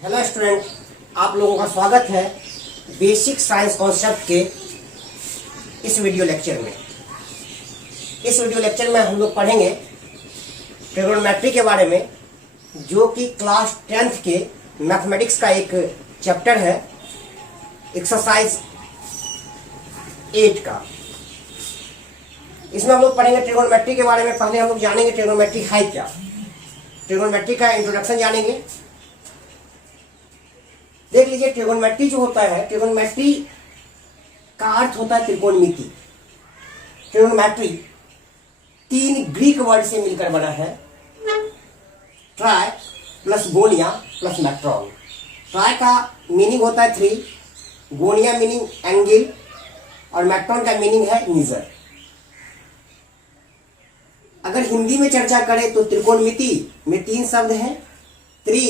Hello student, आप लोगों का स्वागत है बेसिक साइंस कॉन्सेप्ट के इस वीडियो लेक्चर में। इस वीडियो लेक्चर में हम लोग पढ़ेंगे ट्रिगोनोमेट्री के बारे में, जो कि क्लास 10th के मैथमेटिक्स का एक चैप्टर है, एक्सरसाइज 8 का। इसमें हम लोग पढ़ेंगे ट्रिगोनोमेट्री के बारे में। पहले हम लोग जानेंगे ट्रिगोनोमेट्री है क्या, ट्रिगोनोमेट्री का इंट्रोडक्शन जानेंगे। देख लीजिए, ट्रिगोनोमेट्री जो होता है, ट्रिगोनोमेट्री का अर्थ होता है त्रिकोणमिति। ट्रिगोनोमेट्री 3 ग्रीक वर्ड से मिलकर बना है, tri plus gonia plus metron. Tri का मीनिंग होता है 3, गोनिया मीनिंग एंगल और मैट्रॉन का मीनिंग है मीजर। अगर हिंदी में चर्चा करें तो त्रिकोणमिति में 3 शब्द हैं, त्रि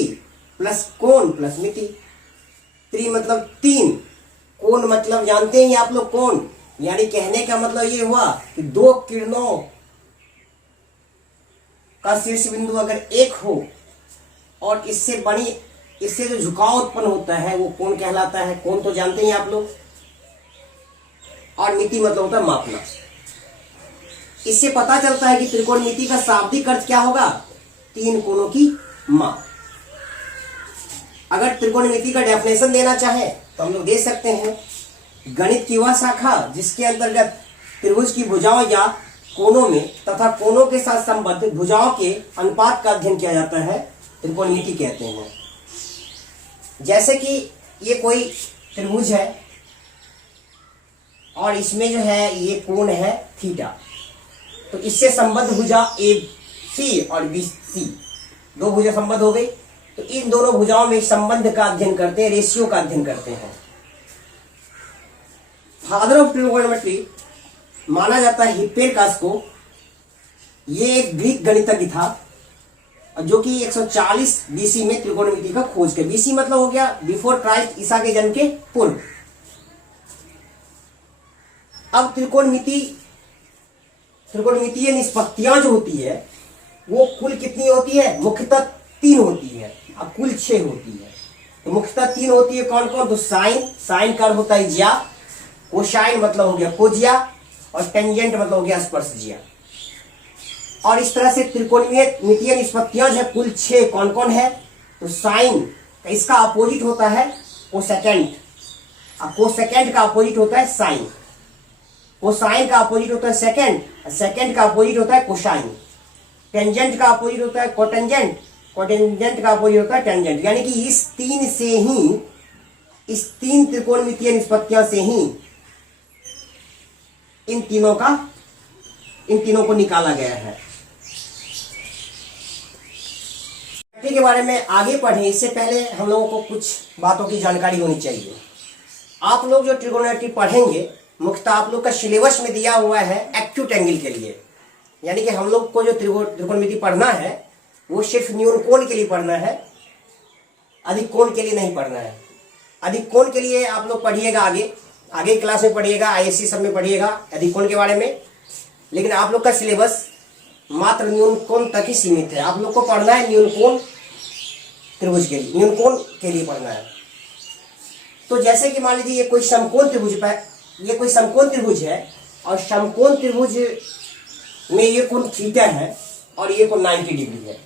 प्लस कोण प्लस मिति। त्रि मतलब 3, कोण मतलब जानते हैं आप लोग, कोण यानी कहने का मतलब ये हुआ कि 2 किरणों का शीर्ष बिंदु अगर एक हो और इससे जो झुकाव उत्पन्न होता है वो कोण कहलाता है। कोण तो जानते हैं आप लोग। और मिति मतलब होता है मापना। इससे पता चलता है कि त्रिकोणमिति का शाब्दिक अर्थ क्या होगा, 3 कोणों की माप। अगर त्रिकोणमिति का डेफिनेशन देना चाहे तो हम लोग दे सकते हैं, गणित की वह शाखा जिसके अंतर्गत त्रिभुज की भुजाओं या कोणों में तथा कोणों के साथ संबद्ध भुजाओं के अनुपात का अध्ययन किया जाता है, त्रिकोणमिति कहते हैं। जैसे कि ये कोई त्रिभुज है और इसमें जो है ये कोण है थीटा, तो इससे संबद्ध भुजा AC और BC, 2 भुजा संबद्ध हो गई। तो इन दोनों भुजाओं में संबंध का अध्ययन करते हैं, रेशियो का अध्ययन करते हैं। फादर ऑफ ट्रिगोनोमेट्री माना जाता है हिप्पैरकस को। ये एक ग्रीक गणितज्ञ था जो कि 140 BC में त्रिकोणमिति का खोज किया। BC मतलब हो गया बिफोर क्राइस्ट, ईसा के जन्म के पूर्व। अब त्रिकोणमितीय निष्पत्तियां जो होती है वो कुल कितनी होती है, मुख्यतः 3 होती है। अब कुल 6 होती है, तो मुख्यतः 3 होती है। कौन कौन, तो साइन का होता है ज्या, कोसाइन मतलब हो गया कोजिया, और टेंजेंट मतलब हो गया स्पर्शजिया। और इस तरह से त्रिकोणमितीय निष्पत्तियां जो है कुल 6 कौन कौन है, तो साइन इसका अपोजिट होता है कोसेकेंट, अब कोसेकेंट का अपोजिट होता है साइन, कोसाइन का अपोजिट होता है सेकेंड, सेकेंड का अपोजिट होता है कोसाइन, टेंजेंट का अपोजिट होता है कोटेंजेंट, कोटेंजेंट का अपोजिट होता है टेंजेंट। यानी कि इस 3 त्रिकोणमितीय निष्पत्तियां से ही इन तीनों को निकाला गया है। ट्रिगोनोमेट्री के बारे में आगे पढ़ें इससे पहले हम लोगों को कुछ बातों की जानकारी होनी चाहिए। आप लोग जो ट्रिगोनोमेट्री पढ़ेंगे, मुख्यतः आप लोग का सिलेबस में दिया हुआ है एक्यूट एंगल के लिए। यानी कि हम लोग को जो त्रिकोणमिति पढ़ना है वो सिर्फ न्यून कोण के लिए पढ़ना है, अधिक कोण के लिए नहीं पढ़ना है। अधिक कोण के लिए आप लोग पढ़िएगा, आगे क्लास में पढ़िएगा, ISC सब में पढ़िएगा अधिक कोण के बारे में। लेकिन आप लोग का सिलेबस मात्र न्यून कोण तक ही सीमित है। आप लोग को पढ़ना है न्यून कोण त्रिभुज के लिए, न्यून कोण के लिए पढ़ना है। तो जैसे कि मान लीजिए ये कोई समकोण त्रिभुज है और समकोण त्रिभुज में ये कोण थीटा है और ये कोण 90 डिग्री है।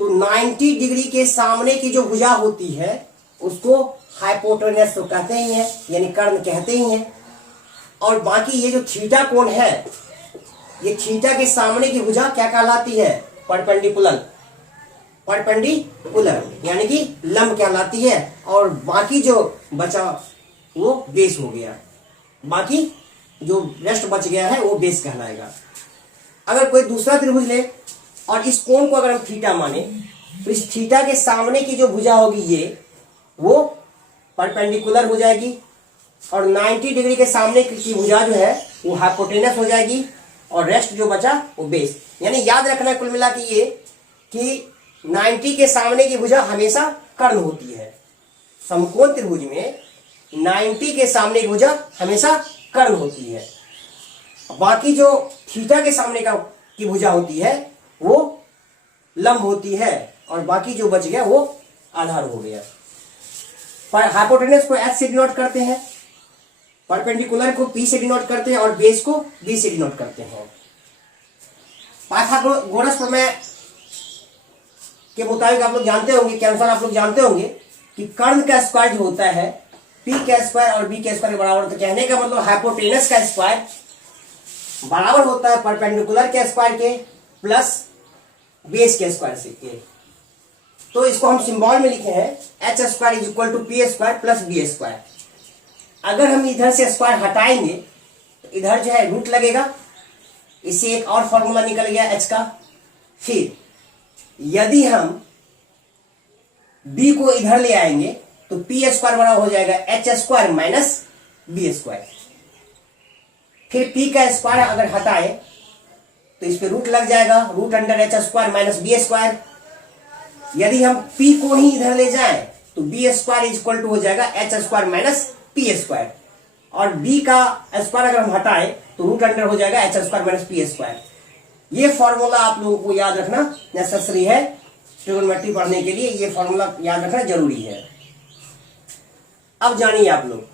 तो 90 डिग्री के सामने की जो भुजा होती है उसको हाइपोटेनस तो कहते ही हैं, यानी कर्ण कहते ही हैं। और बाकी ये जो थीटा कोण है, ये थीटा के सामने की भुजा क्या कहलाती है, परपेंडिकुलर, यानी कि लंब कहलाती है। और बाकी जो बचा वो बेस हो गया, बाकी जो रेस्ट बच गया है वो बेस कहलाएगा। अगर कोई दूसरा त्रिभुज ले और इस कोण को अगर हम थीटा माने, तो इस थीटा के सामने की जो भुजा होगी ये वो परपेंडिकुलर हो जाएगी, और 90 डिग्री के सामने की भुजा जो है वो हाइपोटेनस हो जाएगी, और रेस्ट जो बचा वो बेस। यानी याद रखना कुल मिला के ये कि 90 के सामने की भुजा हमेशा कर्ण होती है। समकोण त्रिभुज में 90 के सामने की भुजा हमेशा कर्ण होती है, बाकी जो थीटा के सामने की भुजा होती है वो लंब होती है, और बाकी जो बच गया वो आधार हो गया। पर हाइपोटेनस को H से डिनोट करते हैं, परपेंडिकुलर को P से डिनोट करते हैं और बेस को B से डिनोट करते हैं। पाइथागोरस प्रमेय के मुताबिक आप लोग जानते होंगे, के अनुसार आप लोग जानते होंगे कि कर्ण का स्क्वायर जो होता है P का स्क्वायर और B के स्क्वायर के बराबर। तो कहने का मतलब हाइपोटेनस का स्क्वायर बराबर होता है परपेंडिकुलर के स्क्वायर के प्लस बेस के स्क्वायर से के। तो इसको हम सिंबल में लिखे हैं h square is equal to p square plus b square. अगर हम इधर से स्क्वायर हटाएंगे तो इधर जो है रूट लगेगा, इससे एक और फॉर्मूला निकल गया एच का। फिर यदि हम बी को इधर ले आएंगे तो पी स्क्वायर बराबर हो जाएगा h square minus b square. फिर पी का स्क्वायर अगर हटाए तो इस पे रूट लग जाएगा, root under h square minus b square. यदि हम p को ही इधर ले जाएं तो b square is equal to हो जाएगा h square minus p square, और b का स्क्वायर अगर हम हटाएं तो रूट अंडर हो जाएगा h square minus p square. ये फॉर्मूला आप लोगों को याद रखना नेसेसरी है, ट्रिगोनोमेट्री पढ़ने के लिए ये फॉर्मूला याद रखना जरूरी है। अब जानिए आप लोग,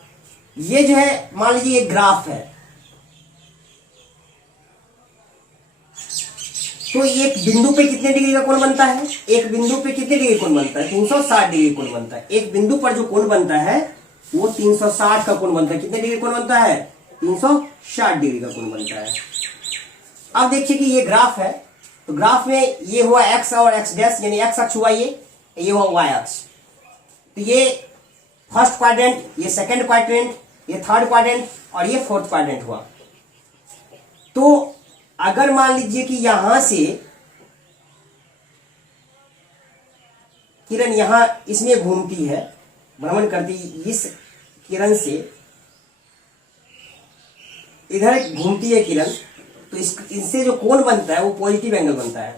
ये जो है मान लीजिए एक ग्राफ है, तो एक बिंदु पे कितने डिग्री का कोण बनता है? एक बिंदु पे कितने डिग्री कोण बनता है? 360 डिग्री कोण बनता है। एक बिंदु पर जो कोण बनता है वो 360 का कोण बनता है। कितने डिग्री कोण बनता है? 360 डिग्री का कोण बनता है। अब देखिए कि ये ग्राफ है, तो ग्राफ में ये हुआ एक्स और एक्स डैश, यानी एक्स अक्ष हुआ ये हुआ वाई अक्ष। तो ये फर्स्ट क्वाड्रेंट, ये सेकंड क्वाड्रेंट, ये थर्ड क्वाड्रेंट और ये फोर्थ क्वाड्रेंट हुआ। तो अगर मान लीजिए कि यहां से किरण यहां इसमें घूमती है, भ्रमण करती, इस किरण से इधर घूमती है किरण, तो इससे जो कोण बनता है वो पॉजिटिव एंगल बनता है।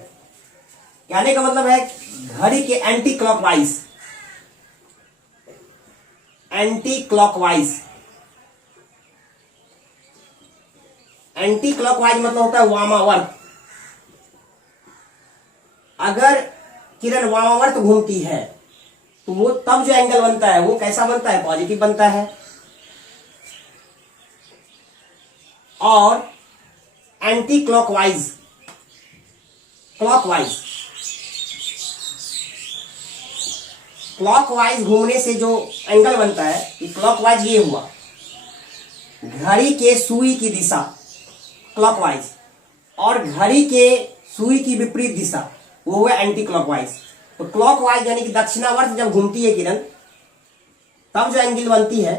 कहने का मतलब है घड़ी के एंटी क्लॉकवाइज, एंटी क्लॉकवाइज मतलब होता है वामावर्त। अगर किरण वामावर्त घूमती है तो वो तब जो एंगल बनता है वो कैसा बनता है? पॉजिटिव बनता है। और एंटी क्लॉकवाइज क्लॉकवाइज घूमने से जो एंगल बनता है, क्लॉकवाइज ये हुआ घड़ी के सुई की दिशा क्लॉकवाइज, और घड़ी के सुई की विपरीत दिशा वो हुआ एंटी क्लॉकवाइज। तो क्लॉकवाइज यानी कि दक्षिणावर्त जब घूमती है किरण तब जो एंगल बनती है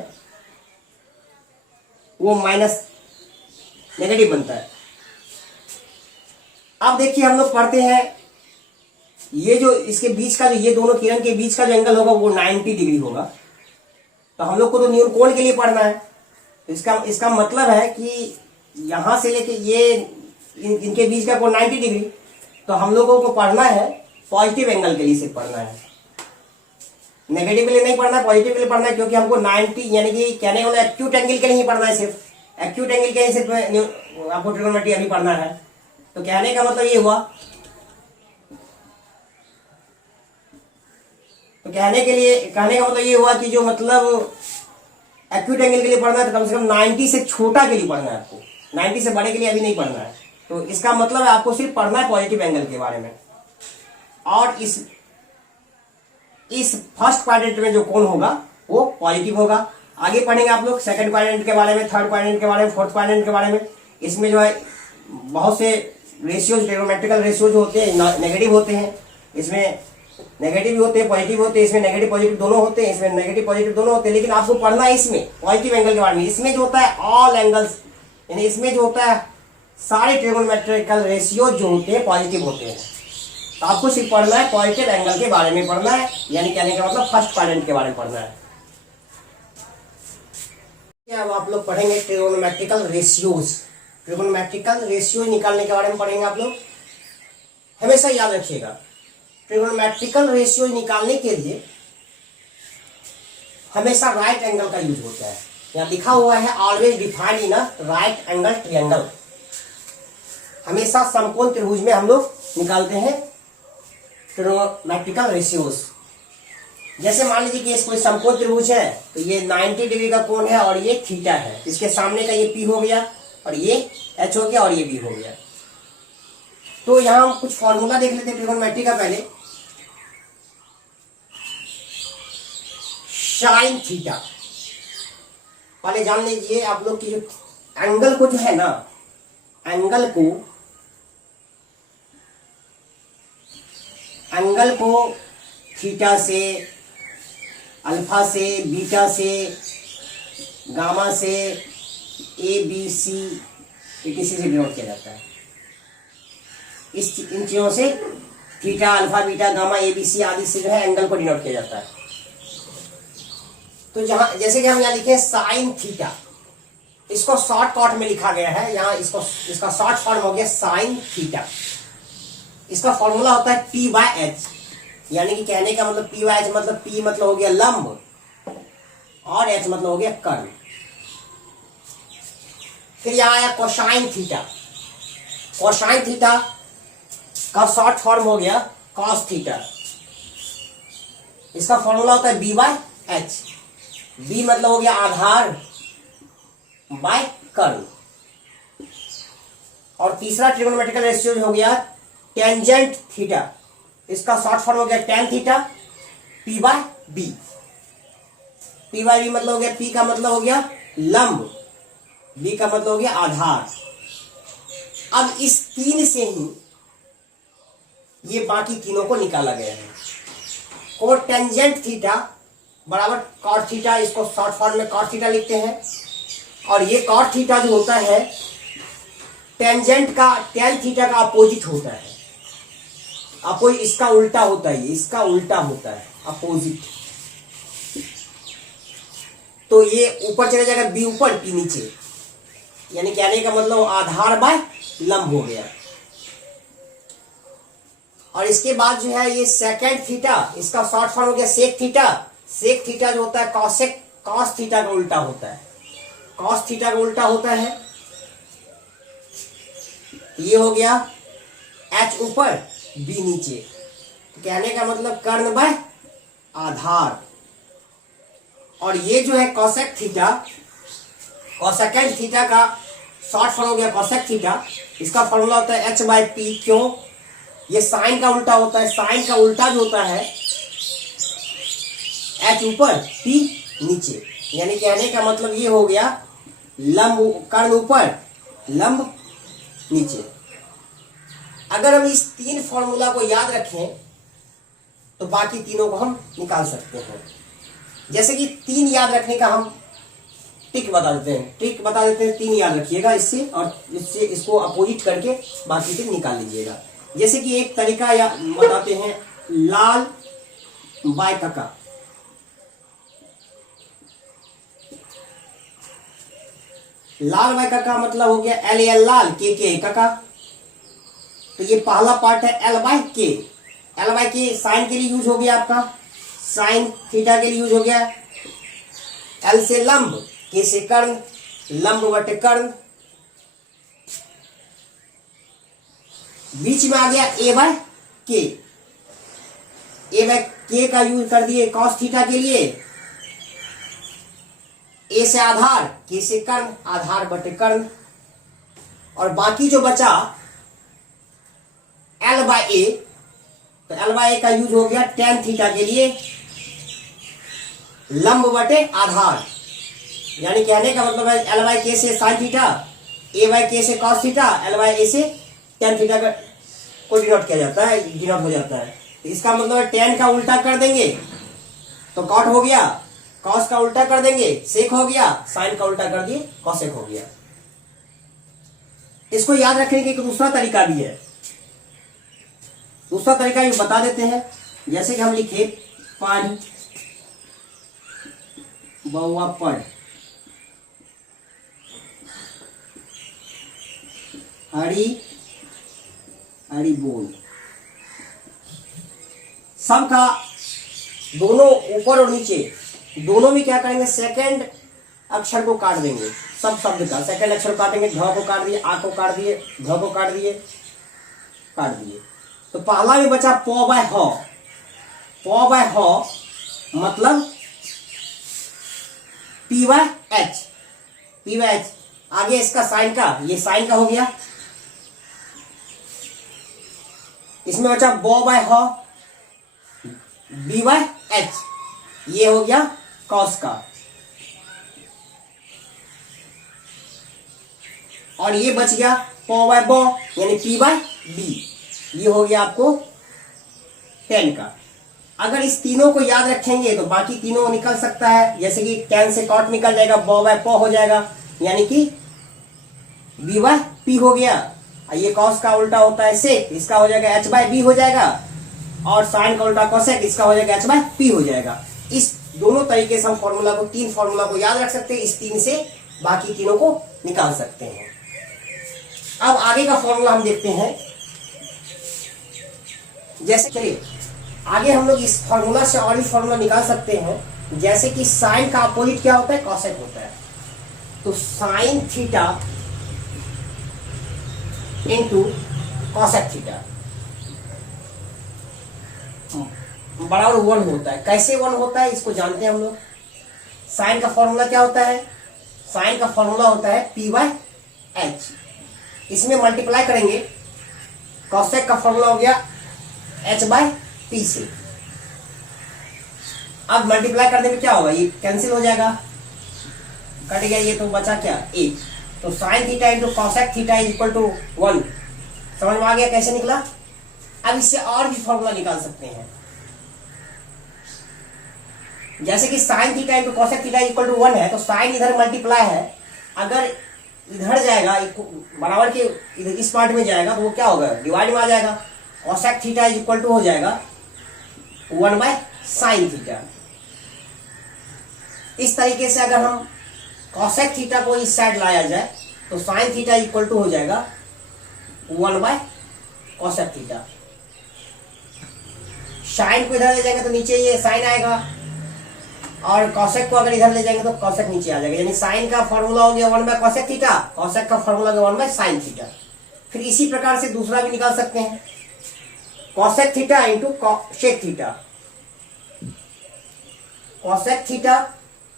वो माइनस नेगेटिव बनता है। अब देखिए हम लोग पढ़ते हैं ये जो इसके बीच का जो ये दोनों किरण के बीच का जो एंगल होगा वो 90 डिग्री होगा। तो हम लोग को तो न्यून कोण के लिए पढ़ना है, तो इसका मतलब है कि यहां से लेके ये इनके बीच का कोण 90 डिग्री। तो हम लोगों को पढ़ना है पॉजिटिव एंगल के लिए सिर्फ पढ़ना है, नेगेटिव के लिए नहीं पढ़ना है, पॉजिटिव के लिए पढ़ना है। क्योंकि हमको 90 यानी कि कहने वाला एक्यूट एंगल के लिए ही पढ़ना है, सिर्फ एक्यूट एंगल के लिए सिर्फ आपको ट्रिगोनोमेट्री अभी पढ़ना है। तो कहने का मतलब ये हुआ, तो कहने का मतलब ये हुआ कि जो मतलब एक्यूट एंगल के लिए पढ़ना है तो कम से कम 90 से छोटा के लिए पढ़ना है आपको, 90 से बड़े के लिए अभी नहीं पढ़ना है। तो इसका मतलब है आपको सिर्फ पढ़ना है पॉजिटिव एंगल के बारे में। और इस फर्स्ट क्वाड्रेंट में जो कोण होगा वो पॉजिटिव होगा। आगे पढ़ेंगे आप लोग सेकंड क्वाड्रेंट के बारे में, थर्ड क्वाड्रेंट के बारे में, फोर्थ क्वाड्रेंट के बारे में। इसमें जो है बहुत से रेशियोज, ट्रिगोनोमेट्रिकल रेशियोज होते हैं, नेगेटिव होते हैं, इसमें नेगेटिव भी होते हैं, पॉजिटिव होते हैं, इसमें नेगेटिव पॉजिटिव दोनों होते हैं, इसमें नेगेटिव पॉजिटिव दोनों होते हैं। लेकिन आपको पढ़ना है इसमें पॉजिटिव एंगल के बारे में। इसमें जो होता है ऑल एंगल्स, यानी इसमें जो होता है सारे ट्रिगोनोमेट्रिकल रेशियोज जो होते हैं पॉजिटिव होते हैं। तो आपको सिर्फ पढ़ना है पॉजिटिव एंगल के बारे में पढ़ना है, यानी कहने का मतलब फर्स्ट क्वाड्रेंट के बारे में पढ़ना है। अब आप लोग पढ़ेंगे ट्रिगोनोमेट्रिकल रेशियोज। ट्रिगोनोमेट्रिकल रेशियोज निकालने के बारे में पढ़ेंगे आप लोग। हमेशा याद रखिएगा ट्रिगोनोमेट्रिकल रेशियोज निकालने के लिए हमेशा राइट एंगल का यूज होता है। यहाँ लिखा हुआ है always defined in a right angle triangle. हमेशा समकोण त्रिभुज में हम लोग निकालते हैं ट्रिगोनोमेट्रिकल रेशियोज। जैसे मान लीजिए कि इस कोई समकोण त्रिभुज है, तो ये 90 डिग्री का कोण है और ये थीटा है। इसके सामने का ये पी हो गया और ये एच हो गया और ये बी हो गया। तो यहां हम कुछ फॉर्मूला देख लेते हैं ट्रिगोनोमेट्री का। पहले साइन थीटा, पहले जान लीजिए आप लोग की जो एंगल को जो है ना, एंगल को थीटा से, अल्फा से, बीटा से, गामा से, ए बी सी किसी से डिनोट किया जाता है। इन चीजों से theta, alpha, beta, gamma, A B C आदि से जो है एंगल को डिनोट किया जाता है। तो जहां जैसे कि हम यहाँ लिखे साइन थीटा, इसको शॉर्ट कट में लिखा गया है यहाँ, इसका शॉर्ट फॉर्म हो गया साइन थीटा। इसका फॉर्मूला होता है पी बाय एच, यानी कि कहने का मतलब पी बाय एच मतलब पी मतलब हो गया लंब और एच मतलब हो गया कर्ण। फिर यहाँ आया कोसाइन थीटा। कोसाइन थीटा का शॉर्ट फॉर्म हो गया कॉस थीटा। इसका फॉर्मूला होता है बी बाय एच। बी मतलब हो गया आधार बाय कर्ण। और तीसरा ट्रिगोनोमेट्रिकल रेशियो हो गया टेंजेंट थीटा। इसका शॉर्ट फॉर्म हो गया tan theta p by b. P by b मतलब हो गया, पी का मतलब हो गया लंब, बी का मतलब हो गया आधार। अब इस तीन से ही ये बाकी तीनों को निकाला गया है। कोटेंजेंट थीटा बराबर कॉट थीटा, इसको शॉर्ट फॉर्म में कॉट थीटा लिखते हैं। और ये कॉट थीटा जो होता है टेंजेंट का, टेन थीटा का अपोजिट होता है। अपोजिट इसका उल्टा होता है, इसका उल्टा होता है अपोजिट। तो ये ऊपर चले जाएगा, बी ऊपर पी नीचे, यानी कहने का मतलब आधार बाय लंब हो गया। और इसके बाद जो है ये सेकेंड थीटा, इसका शॉर्ट फॉर्म हो गया सेक थीटा। सेक थीटा जो होता है कॉसेक, कॉस थीटा का उल्टा होता है, कॉस थीटा का उल्टा होता है। ये हो गया एच ऊपर बी नीचे, कहने का मतलब कर्ण बाय आधार। और ये जो है कॉसेक थीटा, कॉसेकेंड थीटा का शॉर्ट फॉर्म हो गया कॉसेक थीटा। इसका फॉर्मूला होता है एच बाय पी। क्यों? ये साइन का उल्टा होता है, साइन का उल्टा जो होता है एच ऊपर पी नीचे, यानी कहने का मतलब ये हो गया लंब, कर्ण ऊपर लंब नीचे। अगर हम इस तीन फॉर्मूला को याद रखें तो बाकी तीनों को हम निकाल सकते हैं। जैसे कि तीन याद रखने का हम ट्रिक बता देते हैं, तीन याद रखिएगा इससे, और इससे इसको अपोजिट करके बाकी तीन निकाल लीजिएगा। जैसे कि एक तरीका या बताते हैं लाल बाय कका। लाल बाय कका मतलब हो गया एल एल लाल, के कका। तो ये पहला पार्ट है एल बाय के। एल बाय के साइन के लिए यूज हो गया आपका, साइन थीटा के लिए यूज हो गया। एल से लंब, के से कर्ण, लंब बटे कर्ण। बीच में आ गया ए बाय के। ए बाय के का यूज कर दिए कॉस थीटा के लिए। ए से आधार, के से कर्ण, आधार बटे कर्ण। और बाकी जो बचा एल बाय ए, तो एल बाय ए का यूज हो गया टेन थीटा के लिए, लंब बटे आधार। यानी कहने का मतलब है एल बाय के से साइन थीटा, ए बाय के से कॉस थीटा, एल बाय ए से टेन थीटा को डिनोट किया जाता है, डिनोट हो जाता है। तो इसका मतलब है टेन का उल्टा कर देंगे तो कॉट हो गया, कॉस का उल्टा कर देंगे सेक हो गया, साइन का उल्टा कर दिए कॉसेक हो गया। इसको याद रखने का एक दूसरा तरीका भी है, दूसरा तरीका ये बता देते हैं। जैसे कि हम लिखे पढ़ बउआ पढ़, हरी हरी बोल। सबका दोनों ऊपर और नीचे दोनों में क्या करेंगे, सेकंड अक्षर को काट देंगे। सब शब्द का सेकंड अक्षर काटेंगे, ध को काट दिए, आ को काट दिए, ध को काट दिए, काट दिए। तो पहला में बचा प बाय ह। प बाय ह मतलब P by H, P by H. आगे इसका साइन का, ये साइन का हो गया, इसमें बचा बो बाय ह, बी बाय एच, ये हो गया कॉस का, और ये बच गया पो बाय बो यानी पी बाय बी, ये हो गया आपको टेन का। अगर इस तीनों को याद रखेंगे तो बाकी तीनों निकल सकता है, जैसे कि टेन से कॉट निकल जाएगा, बो बाय पो हो जाएगा, यानी कि बी बाय पी हो गया। ये कॉस का उल्टा होता है सेक, इसका हो जाएगा एच बाय बी हो जाएगा, और साइन का उल्टा कोसेक, इसका हो जाएगा एच बाय पी हो जाएगा। इस दोनों तरीके से हम फॉर्मूला को, तीन फॉर्मूला को याद रख सकते हैं, इस तीन से बाकी तीनों को निकाल सकते हैं। अब आगे का फॉर्मूला हम देखते हैं। जैसे चलिए आगे हम लोग इस फॉर्मूला से और भी फॉर्मूला निकाल सकते हैं, जैसे कि साइन का अपोजिट क्या होता है, कॉसेक होता है। तो sine theta into cosec theta बराबर 1 होता है। कैसे 1 होता है इसको जानते हैं हम लोग। साइन का फॉर्मूला क्या होता है, साइन का फॉर्मूला होता है पी बाय एच, इसमें मल्टीप्लाई करेंगे, कॉसेक का फॉर्मूला हो गया एच बाय पी से। अब मल्टीप्लाई करने में क्या होगा, ये कैंसिल हो जाएगा, कट गया ये, तो बचा क्या एक। तो sine theta into cosec theta is equal to 1। समझ में आ गया कैसे निकला। अब इससे और भी फॉर्मूला निकाल सकते हैं, जैसे कि sine theta into cosec theta equal to 1 है, तो साइन इधर मल्टीप्लाई है, अगर इधर जाएगा बराबर के इधर इस पार्ट में जाएगा तो वो क्या होगा, डिवाइड में आ जाएगा। Cosec theta is equal to हो जाएगा 1 बाय साइन थीटा। इस तरीके से अगर हम कॉसेक थीटा को इस साइड लाया जाए तो साइन थीटा इक्वल टू हो जाएगा 1 बाय कॉसेक थीटा। साइन को इधर ले जाएंगे तो नीचे ये साइन आएगा, और कॉसेक को अगर इधर ले जाएंगे तो कॉसेक नीचे आ जाएगा, यानी साइन का फॉर्मूला हो गया 1 बाय कॉसेक थीटा, कॉसेक का फॉर्मूला हो गया 1 बाय साइन थीटा। फिर इसी प्रकार से दूसरा भी निकाल सकते हैं, cosec theta into sec theta, cosec theta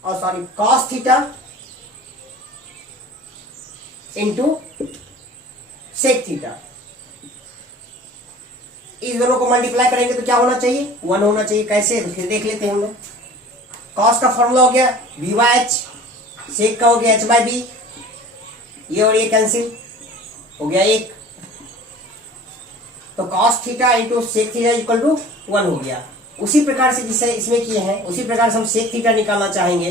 और sorry cos theta into sec theta. इस दोनों को मल्टीप्लाई करेंगे तो क्या होना चाहिए, 1 होना चाहिए। कैसे, तो फिर देख लेते हैं हम लोग। कॉस का फॉर्मूला हो गया बी बाय एच, सेक का हो गया एच बाय बी, ये और ये कैंसिल हो गया 1। तो cos theta into sec theta equal to 1 हो गया। उसी प्रकार से जिसे इसमें किए हैं उसी प्रकार से हम सेक थीटा निकालना चाहेंगे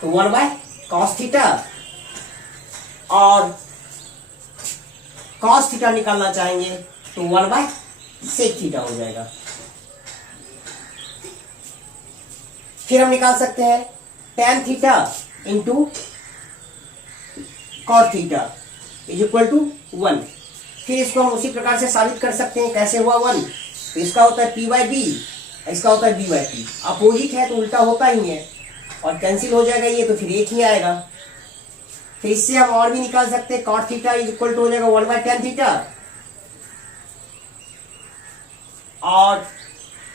तो 1 बाय कॉस थीटा, और कॉस थीटा निकालना चाहेंगे तो 1 बाय सेक थीटा हो जाएगा। फिर हम निकाल सकते हैं tan theta into cot theta is equal to 1। फिर इसको हम उसी प्रकार से साबित कर सकते हैं। कैसे हुआ 1, तो इसका होता है p बाय बी, इसका होता है b बाय पी। अपोजिट है तो उल्टा होता ही है, और कैंसिल हो जाएगा ये, तो फिर एक ही आएगा। फिर इससे हम और भी निकाल सकते हैं, cot theta is equal to हो जाएगा 1 बाय tan थीटा, और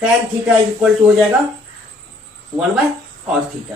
tan theta is equal to हो जाएगा 1 बाय कॉस थीटा।